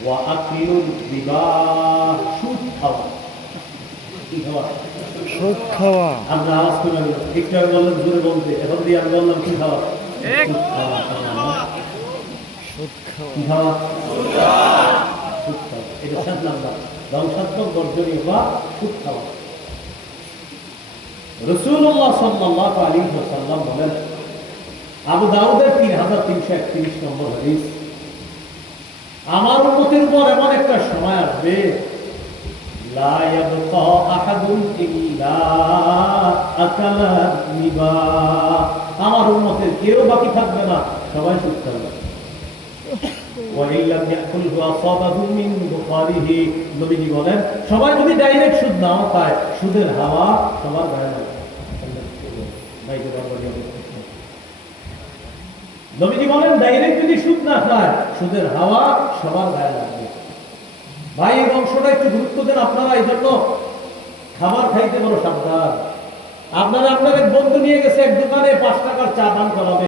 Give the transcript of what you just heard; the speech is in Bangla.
ওয়া আকলিল রিবা সুদ খাওয়া। সুদ খাওয়া। আমরা আওয়াজ করে নিলাম বললাম জোরে বলতে এখন দিয়ে আমি বললাম কি খাওয়া? সুদ খাওয়া সুদ খাওয়া। কি খাওয়া? সুদ খাওয়া। এটা সাত নাম্বার। ধ্বংসাত্মক বর্জনীয় বা সুদ খাওয়া। রসুল্লাহ সাল্লাহ আলী সাল্লাম বলেন আবু দাউদের তিন হাজার তিনশো একত্রিশ নম্বর হাদিস আমার উন্নতির উপর এমন একটা সময় আসবে। আমার উন্নতের কেউ বাকি থাকবে না, সবাই নবীজি বলেন, সবাই যদি ডাইরেক্ট সুদ নাও খায়, সুদের হাওয়া সবার গায়ে লাগে। নবীজি বলেন ডাইরেক্ট যদি সুদ না খায়, সুদের হাওয়া সবার গায়ে লাগবে। ভাই, এই অংশটা একটু গুরুত্ব দেন আপনারা, এই জন্য খাবার খাইতে বড় সাবধান। আপনারা, আপনাদের বন্ধু নিয়ে গেছে এক দোকানে পাঁচ টাকার চা পান করাবে।